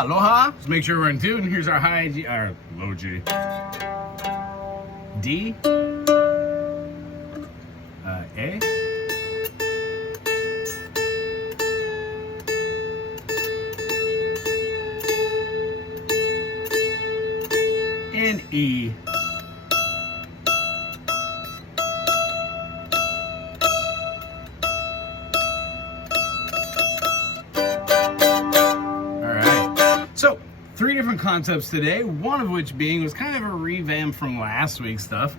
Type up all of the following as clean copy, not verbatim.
Aloha. Let's make sure we're in tune. Here's our high G, our low G. D. A. And E. So, 3 different concepts today, one of which being was kind of a revamp from last week's stuff.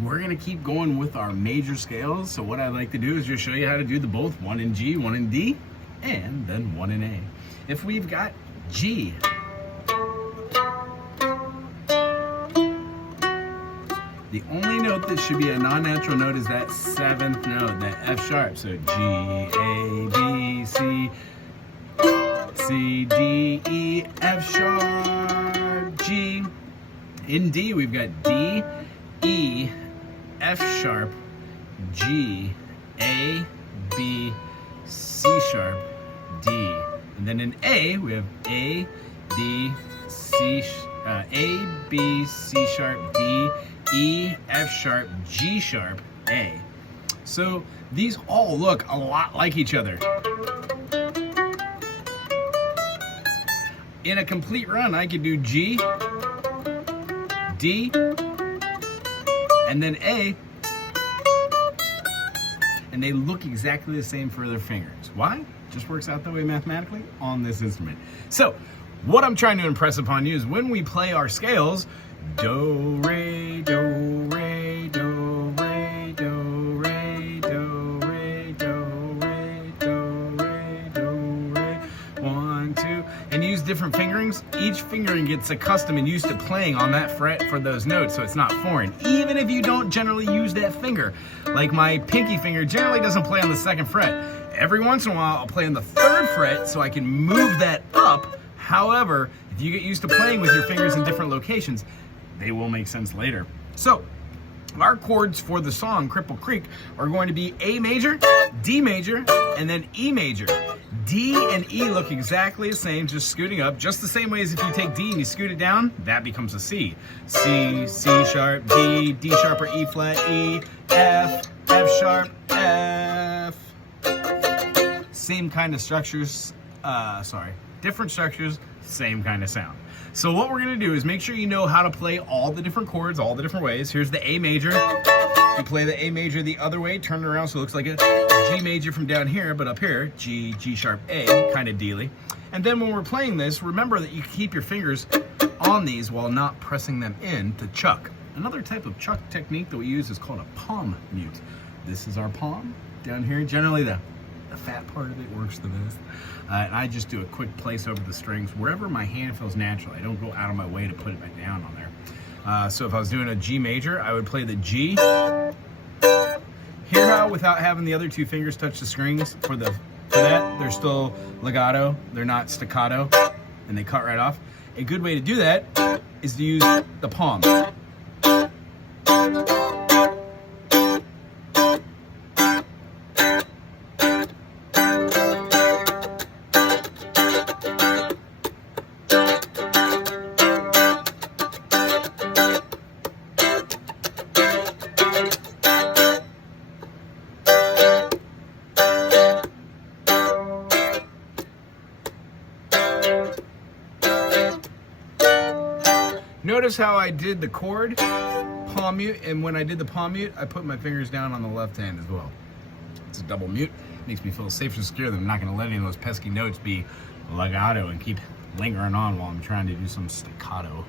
We're gonna keep going with our major scales. So what I'd like to do is just show you how to do the both, 1 in G, 1 in D, and then 1 in A. If we've got G, the only note that should be a non-natural note is that 7th note, that F sharp. So G, A, B, C, C, D, E, F sharp, G. In D, we've got D, E, F sharp, G, A, B, C sharp, D. And then in A, we have A, B, C, A, B, C sharp, D, E, F sharp, G sharp, A. So these all look a lot like each other. In a complete run, I could do G, D, and then A, and they look exactly the same for their fingers. Why? Just works out that way mathematically on this instrument. So, what I'm trying to impress upon you is when we play our scales, do, re, do, re, do, re, do, re, do, re, do, re, do, re, do, re, 1, 2, and use different fingerings. Each fingering gets accustomed and used to playing on that fret for those notes, so it's not foreign. Even if you don't generally use that finger, like my pinky finger generally doesn't play on the 2nd fret. Every once in a while, I'll play on the 3rd fret so I can move that up. However, if you get used to playing with your fingers in different locations, they will make sense later. So, our chords for the song Cripple Creek are going to be A major, D major, and then E major. D and E look exactly the same, just scooting up, just the same way as if you take D and you scoot it down, that becomes a C. C, C sharp, D, D sharp or E flat, E, F, F sharp, F. Same kind of structures, different structures, same kind of sound. So what we're gonna do is make sure you know how to play all the different chords, all the different ways. Here's the A major. You play the A major the other way, turn it around so it looks like a G major from down here, but up here, G, G sharp, A, kind of dealy. And then when we're playing this, remember that you keep your fingers on these while not pressing them in to chuck. Another type of chuck technique that we use is called a palm mute. This is our palm down here. Generally the fat part of it works the best. And I just do a quick place over the strings wherever my hand feels natural. I don't go out of my way to put it back down on there. So if I was doing a G major, I would play the G. Hear how without having the other 2 fingers touch the strings for that, they're still legato, they're not staccato, and they cut right off. A good way to do that is to use the palm. Notice how I did the chord, palm mute, and when I did the palm mute, I put my fingers down on the left hand as well. It's a double mute. Makes me feel safe and secure that I'm not going to let any of those pesky notes be legato and keep lingering on while I'm trying to do some staccato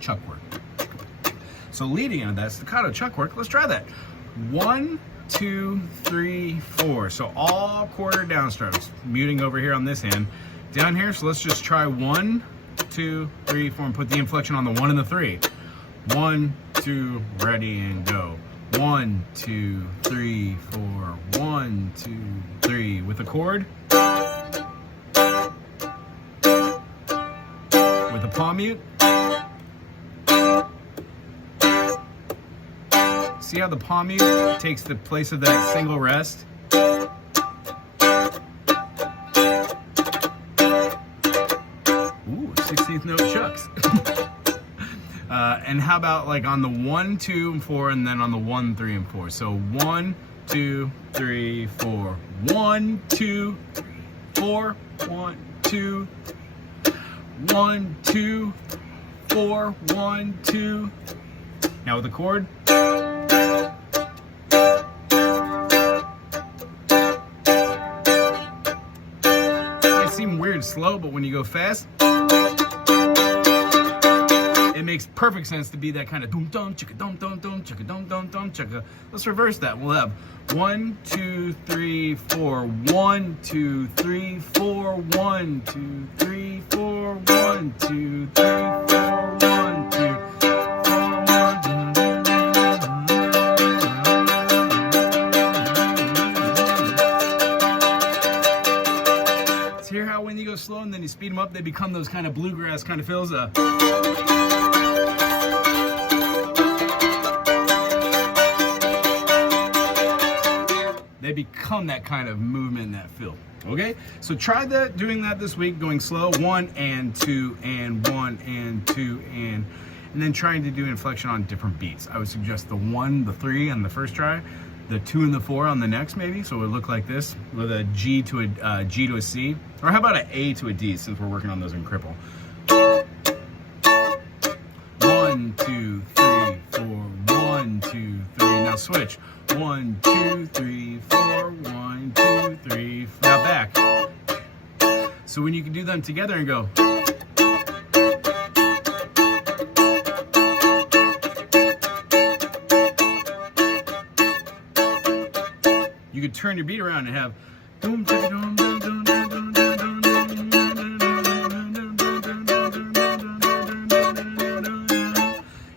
chuck work. So leading into that staccato chuck work, let's try that. 1, 2, 3, 4. So all quarter downstrokes, muting over here on this hand. Down here, so let's just try 1, 2, 3, 4, and put the inflection on the 1 and the 3. 1, 2, ready and go. 1, 2, 3, 4. 1, 2, 3. With a chord. With a palm mute. See how the palm mute takes the place of that single rest? Ooh, 16th note shucks. And how about like on the 1, 2, and 4, and then on the 1, 3, and 4. So 1, 2, 3, 4. 1, 2, 4. 1, 2, 1, 2, 4, 1, 2. Now with the chord. It might seem weird slow, but when you go fast, it makes perfect sense to be that kind of dum dum chicka dum dum dum chicka dum dum dum chicka. Let's reverse that. We'll have 1, 2, 3, 4. 1, 2, 3, 4. 1, 2, 3, 4. 1, 2, 3, 4. 1, 2, 4. So hear how when you go slow and then you speed them up, they become those kind of bluegrass kind of fills. They become that kind of movement in that fill. Okay, so try that, doing that this week, going slow, 1 and 2 and 1 and 2 and then trying to do inflection on different beats. I would suggest the 1, the 3 on the first try, the 2 and the 4 on the next maybe. So it would look like this with a G to a G to a C, or how about an A to a D since we're working on those in cripple. 1, 2, 3, 4. 1, 2, 3. Now switch. 1, 2, 3, 4. 1, 2, 3. Now back. So when you can do them together and go. You could turn your beat around and have.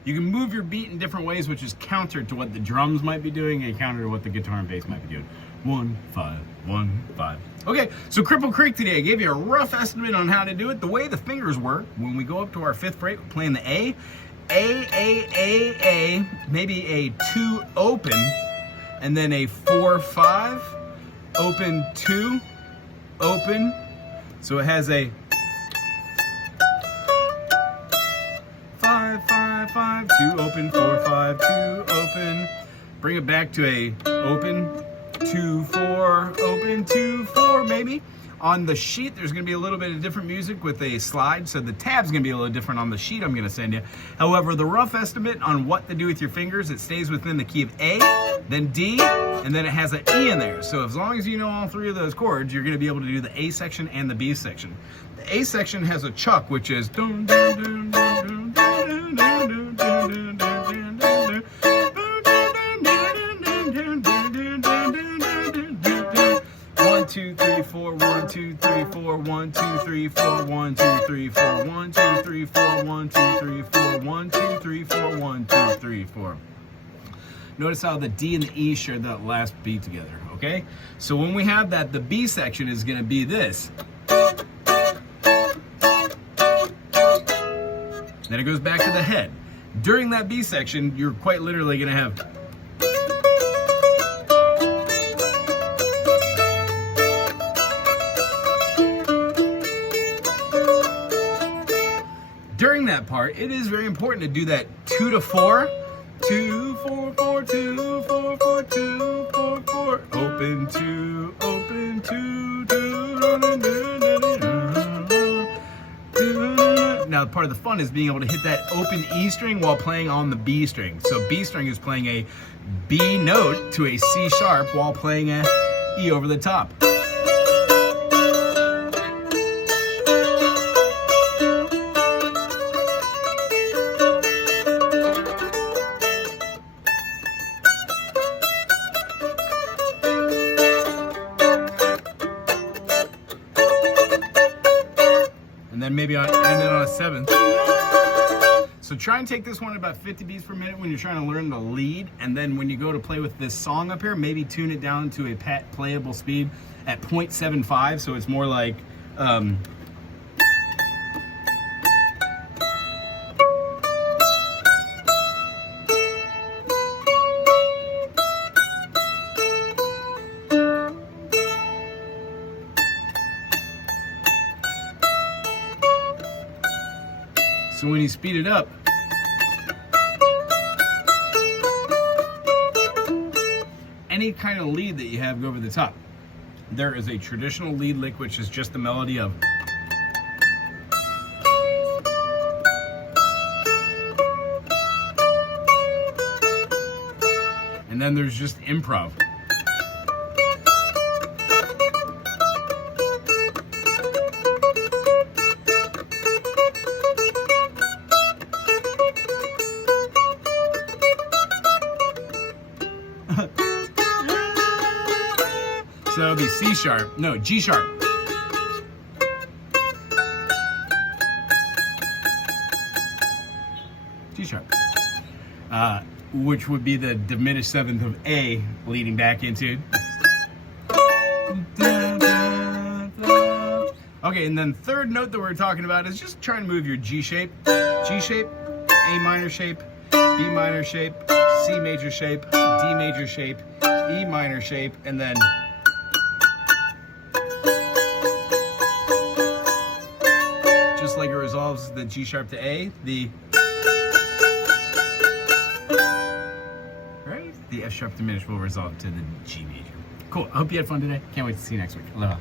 You can move your beat in different ways, which is counter to what the drums might be doing and counter to what the guitar and bass might be doing. 1, 5, 1, 5. Okay, so Cripple Creek today, I gave you a rough estimate on how to do it. The way the fingers work, when we go up to our 5th fret, we're playing the A, maybe a 2 open, and then a 4, 5, open 2, open. So it has a 5, 5, 5, 2 open, 4, 5, 2 open. Bring it back to a open, 2, 4, open, 2, 4 maybe. On the sheet, there's going to be a little bit of different music with a slide, so the tab's going to be a little different on the sheet I'm going to send you. However, the rough estimate on what to do with your fingers, it stays within the key of A, then D, and then it has an E in there. So as long as you know all 3 of those chords, you're going to be able to do the A section and the B section. The A section has a chuck, which is dun, dun, dun, dun, dun, dun, dun, dun, dun, dun. 1, 2, 3, 4, 1, 2, 3, 4, 1, 2, 3, 4, 1, 2, 3, 4, 1, 2, 3, 4, 1, 2, 3, 4, 1, 2, 3, 4, 1, 2, 3, 4. Notice how the D and the E share that last beat together, okay? So when we have that, the B section is going to be this. Then it goes back to the head. During that B section, you're quite literally going to have. During that part, it is very important to do that 2 to 4. 2, 4, 4, 2, 4, 4, 2, 4, 4. Open 2, open 2, 2. Now, part of the fun is being able to hit that open E string while playing on the B string. So B string is playing a B note to a C sharp while playing a E over the top. And then maybe end it on a 7th. So try and take this one at about 50 beats per minute when you're trying to learn the lead, and then when you go to play with this song up here, maybe tune it down to a playable speed at 0.75, so it's more like So when you speed it up, any kind of lead that you have go over the top. There is a traditional lead lick, which is just the melody of. And then there's just improv. So that'll be C sharp, no, G sharp. G sharp. Which would be the diminished seventh of A leading back into. Okay, and then third note that we're talking about is just trying to move your G shape, G shape, A minor shape, B minor shape, C major shape, D major shape, E minor shape, and then just like it resolves the G sharp to A, the F sharp diminished will resolve to the G major. Cool. I hope you had fun today. Can't wait to see you next week. Aloha.